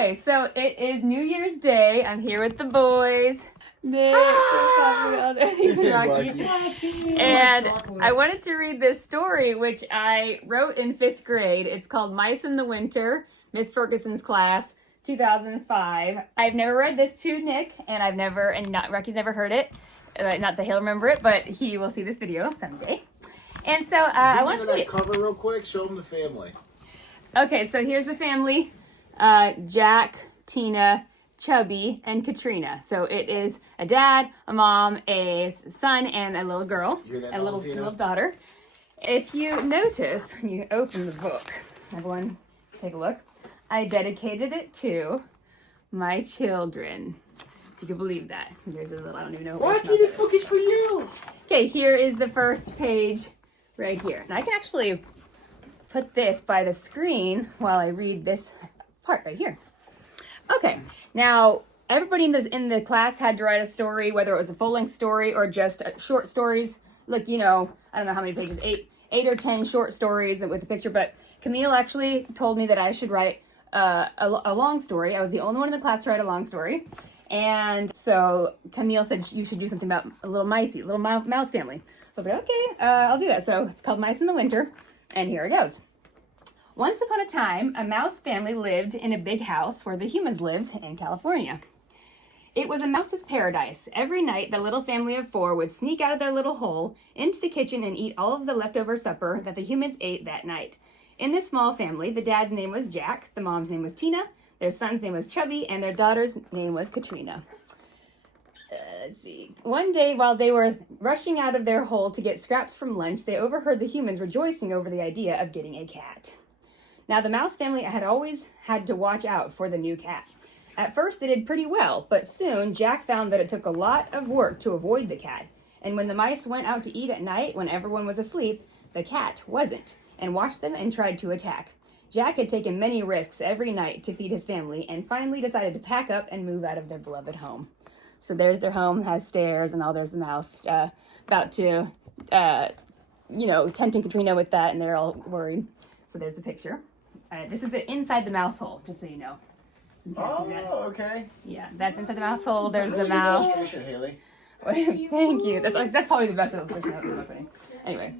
Okay, so it is New Year's Day. I'm here with the boys. Nick, Rocky. And I wanted to read this story, which I wrote in 5th grade. It's called Mice in the Winter, Miss Ferguson's Class, 2005. I've never read this to Nick, and Rocky's never heard it. Not that he'll remember it, but he will see this video someday. And so I want to read it. Cover real quick. Show them the family. Okay, so here's the family. Jack, Tina, Chubby, and Katrina. So it is a dad, a mom, a son, and a little girl, a little daughter. If you notice, when you open the book, everyone take a look. I dedicated it to my children. If you can believe that. Here's a little, I don't even know what Rocky, this book is for you. Okay, here is the first page right here. And I can actually put this by the screen while I read this part right here. Okay, now everybody in the class had to write a story, whether it was a full-length story or just short stories. Look, I don't know how many pages, 8 or 10 short stories with a picture, but Camille actually told me that I should write a long story. I was the only one in the class to write a long story. And so Camille said you should do something about a little mouse family. So I was like, okay, I'll do that. So it's called Mice in the Winter, and here it goes. Once upon a time, a mouse family lived in a big house where the humans lived in California. It was a mouse's paradise. Every night, the little family of 4 would sneak out of their little hole into the kitchen and eat all of the leftover supper that the humans ate that night. In this small family, the dad's name was Jack, the mom's name was Tina, their son's name was Chubby, and their daughter's name was Katrina. Let's see. One day, while they were rushing out of their hole to get scraps from lunch, they overheard the humans rejoicing over the idea of getting a cat. Now, the mouse family had always had to watch out for the new cat. At first, they did pretty well, but soon Jack found that it took a lot of work to avoid the cat. And when the mice went out to eat at night, when everyone was asleep, the cat wasn't, and watched them and tried to attack. Jack had taken many risks every night to feed his family, and finally decided to pack up and move out of their beloved home. So there's their home, has stairs, and there's the mouse about to, tempting Katrina with that, and they're all worried. So there's the picture. This is inside the mouse hole, just so you know. Oh, okay. Yeah, that's inside the mouse hole. There's the mouse. Haley. Thank you. That's probably the best illustration I've ever put. Anyway,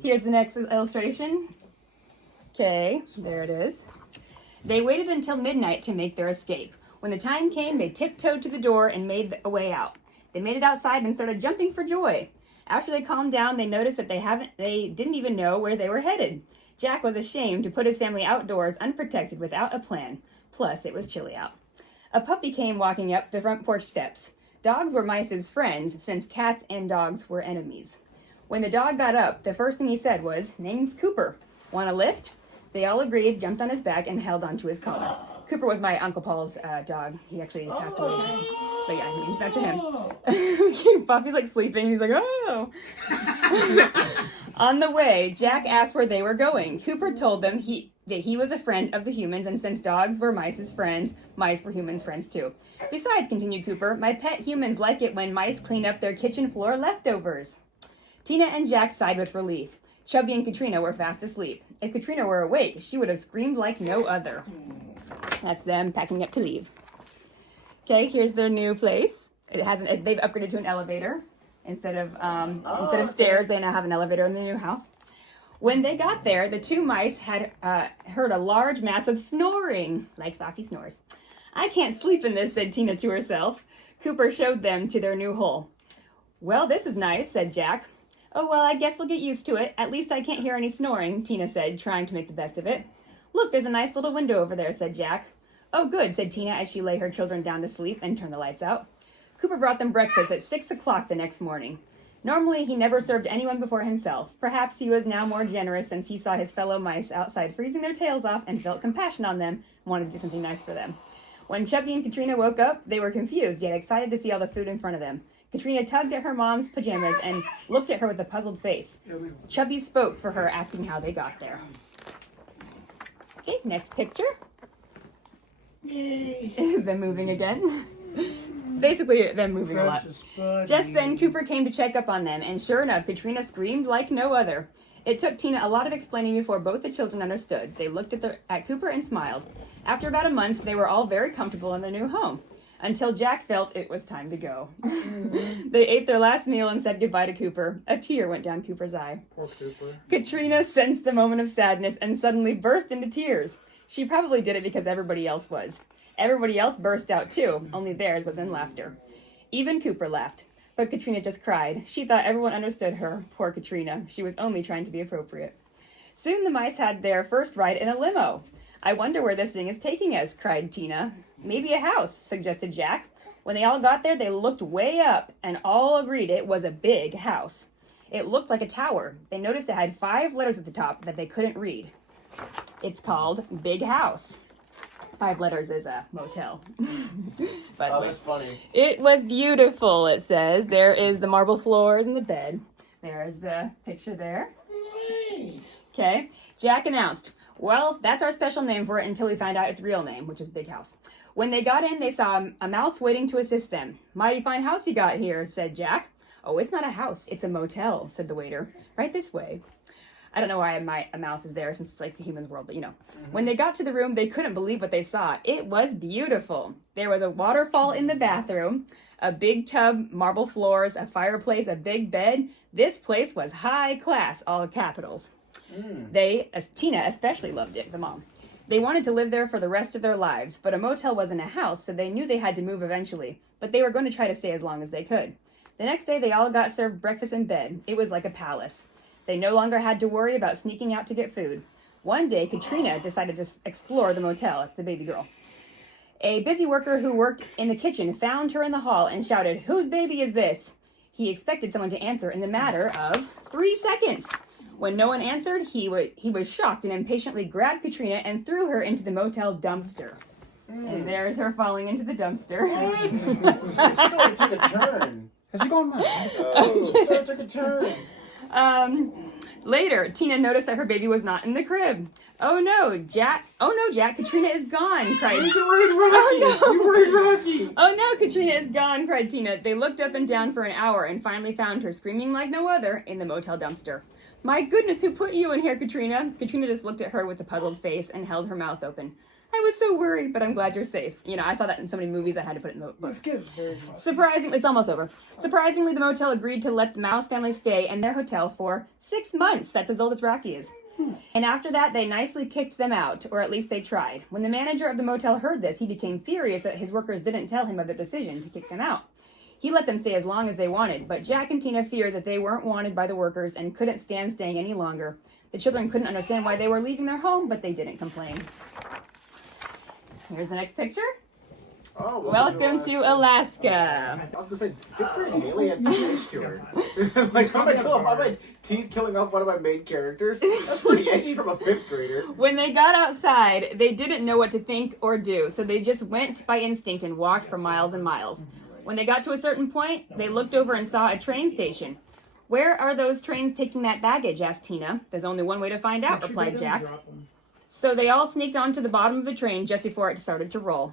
here's the next illustration. Okay, there it is. They waited until midnight to make their escape. When the time came, they tiptoed to the door and made a way out. They made it outside and started jumping for joy. After they calmed down, they noticed that they didn't even know where they were headed. Jack was ashamed to put his family outdoors unprotected without a plan. Plus, it was chilly out. A puppy came walking up the front porch steps. Dogs were mice's friends, since cats and dogs were enemies. When the dog got up, the first thing he said was, "Name's Cooper. Want a lift?" They all agreed, jumped on his back, and held onto his collar. Cooper was my Uncle Paul's dog. He actually passed away. But yeah, named after him. Poppy's like sleeping. He's like, oh. On the way, Jack asked where they were going. Cooper told them that he was a friend of the humans, and since dogs were mice's friends, mice were humans' friends too. Besides, continued Cooper, my pet humans like it when mice clean up their kitchen floor leftovers. Tina and Jack sighed with relief. Chubby and Katrina were fast asleep. If Katrina were awake, she would have screamed like no other. That's them packing up to leave. Okay, here's their new place. They've upgraded to an elevator. Instead of stairs, they now have an elevator in the new house. When they got there, the 2 mice had heard a large mass of snoring, like Fafi snores. "I can't sleep in this," said Tina to herself. Cooper showed them to their new hole. "Well, this is nice," said Jack. "Oh, well, I guess we'll get used to it. At least I can't hear any snoring," Tina said, trying to make the best of it. "Look, there's a nice little window over there," said Jack. "Oh, good," said Tina as she lay her children down to sleep and turned the lights out. Cooper brought them breakfast at 6 o'clock the next morning. Normally, he never served anyone before himself. Perhaps he was now more generous since he saw his fellow mice outside freezing their tails off and felt compassion on them and wanted to do something nice for them. When Chubby and Katrina woke up, they were confused, yet excited to see all the food in front of them. Katrina tugged at her mom's pajamas and looked at her with a puzzled face. Chubby spoke for her, asking how they got there. Okay, next picture. Yay! Them moving again. It's basically them moving a lot. Just then, Cooper came to check up on them, and sure enough, Katrina screamed like no other. It took Tina a lot of explaining before both the children understood. They looked at Cooper and smiled. After about a month, they were all very comfortable in their new home, until Jack felt it was time to go. They ate their last meal and said goodbye to Cooper. A tear went down Cooper's eye. Poor Cooper. Katrina sensed the moment of sadness and suddenly burst into tears. She probably did it because everybody else was. Everybody else burst out too, only theirs was in laughter. Even Cooper laughed, but Katrina just cried. She thought everyone understood her. Poor Katrina. She was only trying to be appropriate. Soon the mice had their first ride in a limo. I wonder where this thing is taking us, cried Tina. Maybe a house, suggested Jack. When they all got there, they looked way up and all agreed it was a big house. It looked like a tower. They noticed it had 5 letters at the top that they couldn't read. It's called Big House. 5 letters is a motel. But That's funny. it was beautiful, it says. There is the marble floors and the bed. There's the picture there. Okay. Jack announced, well, that's our special name for it until we find out its real name, which is Big House. When they got in, they saw a mouse waiting to assist them. Mighty fine house you got here, said Jack. Oh, it's not a house. It's a motel, said the waiter. Right this way. I don't know why a mouse is there since it's like the human's world, but you know. When they got to the room, they couldn't believe what they saw. It was beautiful. There was a waterfall in the bathroom, a big tub, marble floors, a fireplace, a big bed. This place was high class, all capitals. Tina especially loved it, the mom. They wanted to live there for the rest of their lives, but a motel wasn't a house, so they knew they had to move eventually. But they were going to try to stay as long as they could. The next day, they all got served breakfast in bed. It was like a palace. They no longer had to worry about sneaking out to get food. One day, Katrina decided to explore the motel. It's the baby girl. A busy worker who worked in the kitchen found her in the hall and shouted, "Whose baby is this?" He expected someone to answer in the matter of 3 seconds. When no one answered, he was shocked and impatiently grabbed Katrina and threw her into the motel dumpster. And there's her falling into the dumpster. The story took a turn. Has he gone mad? The story took a turn. Later, Tina noticed that her baby was not in the crib. Oh no, Jack, Katrina is gone, cried. You worried Rocky. You worried Rocky. Oh no, Katrina is gone, cried Tina. They looked up and down for an hour and finally found her screaming like no other in the motel dumpster. My goodness, who put you in here, Katrina? Katrina just looked at her with a puzzled face and held her mouth open. I was so worried, but I'm glad you're safe. You know, I saw that in so many movies, I had to put it in the book. This kid's very fun. Surprisingly, it's almost over. Surprisingly, the motel agreed to let the mouse family stay in their hotel for 6 months. That's as old as Rocky is. And after that, they nicely kicked them out, or at least they tried. When the manager of the motel heard this, he became furious that his workers didn't tell him of their decision to kick them out. He let them stay as long as they wanted, but Jack and Tina feared that they weren't wanted by the workers and couldn't stand staying any longer. The children couldn't understand why they were leaving their home, but they didn't complain. Here's the next picture. Oh, Welcome to Alaska. I was gonna say, good for Haley had some edge to her. Like, how am I killing off one of my main characters? That's pretty edgy from a 5th grader. When they got outside, they didn't know what to think or do, so they just went by instinct and walked for miles and miles. When they got to a certain point, they looked over and saw a train station. Where are those trains taking that baggage? Asked Tina. There's only one way to find out, replied Jack. So they all sneaked onto the bottom of the train just before it started to roll.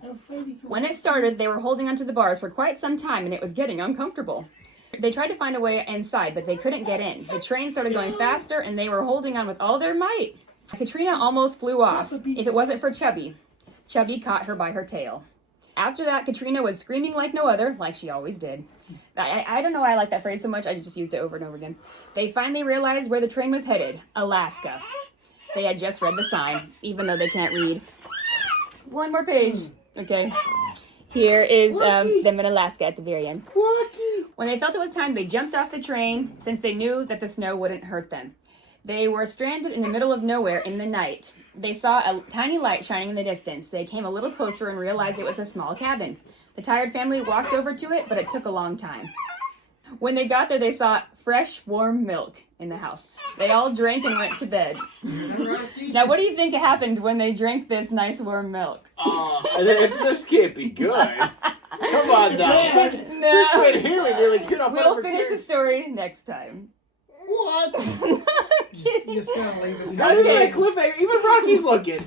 When it started, they were holding onto the bars for quite some time, and it was getting uncomfortable. They tried to find a way inside, but they couldn't get in. The train started going faster, and they were holding on with all their might. Katrina almost flew off, if it wasn't for Chubby. Chubby caught her by her tail. After that, Katrina was screaming like no other, like she always did. I don't know why I like that phrase so much, I just used it over and over again. They finally realized where the train was headed, Alaska. They had just read the sign, even though they can't read. One more page. Okay. Here is them in Alaska at the very end. When they felt it was time, they jumped off the train, since they knew that the snow wouldn't hurt them. They were stranded in the middle of nowhere in the night. They saw a tiny light shining in the distance. They came a little closer and realized it was a small cabin. The tired family walked over to it, but it took a long time. When they got there, they saw fresh, warm milk in the house. They all drank and went to bed. Now, what do you think happened when they drank this nice, warm milk? It just can't be good. Come on now. No. Haley nearly cut off We'll finish the story next time. What? You're just gonna leave us. Not even a cliffhanger. Even Rocky's looking.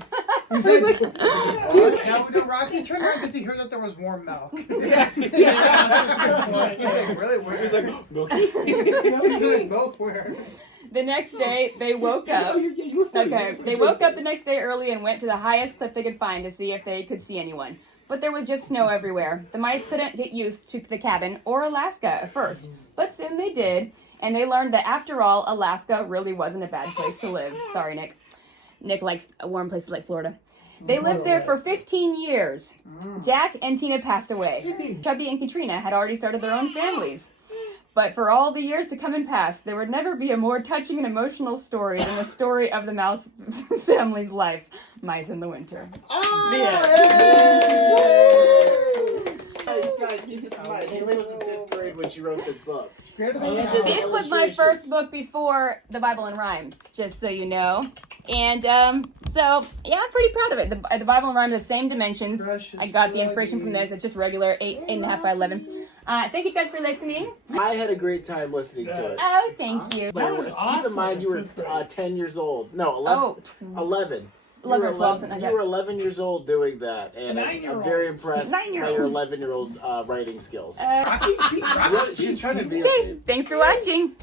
He's like, what? Now no, Rocky turned around because he heard that there was warm milk. Yeah. That's a good point. He's like, really? Where? He's like, milky? He's like, milk where? The next day, they woke up. Okay, they woke up the next day early and went to the highest cliff they could find to see if they could see anyone. But there was just snow everywhere. The mice couldn't get used to the cabin or Alaska at first, but soon they did, and they learned that after all, Alaska really wasn't a bad place to live. Sorry, Nick. Nick likes warm places like Florida. They lived there for 15 years. Jack and Tina passed away. Chubby and Katrina had already started their own families. But for all the years to come and pass, there would never be a more touching and emotional story than the story of the mouse family's life. Mice in the Winter. Guys, keep this in mind. Haley was in 5th grade when she wrote this book. This was my first book before the Bible in Rhyme, just so you know. And so, yeah, I'm pretty proud of it. The Bible in Rhyme is the same dimensions. I got the inspiration from this. It's just regular 8.5 by 11. Thank you guys for listening. I had a great time listening to it. Oh, thank you. Keep in mind you were 10 years old. No, 11. 11 or 12, something like that. You were 11 years old doing that, and I'm very impressed by your 11-year-old writing skills. Rocky beat Rocky. She's trying to be Okay, thanks for watching.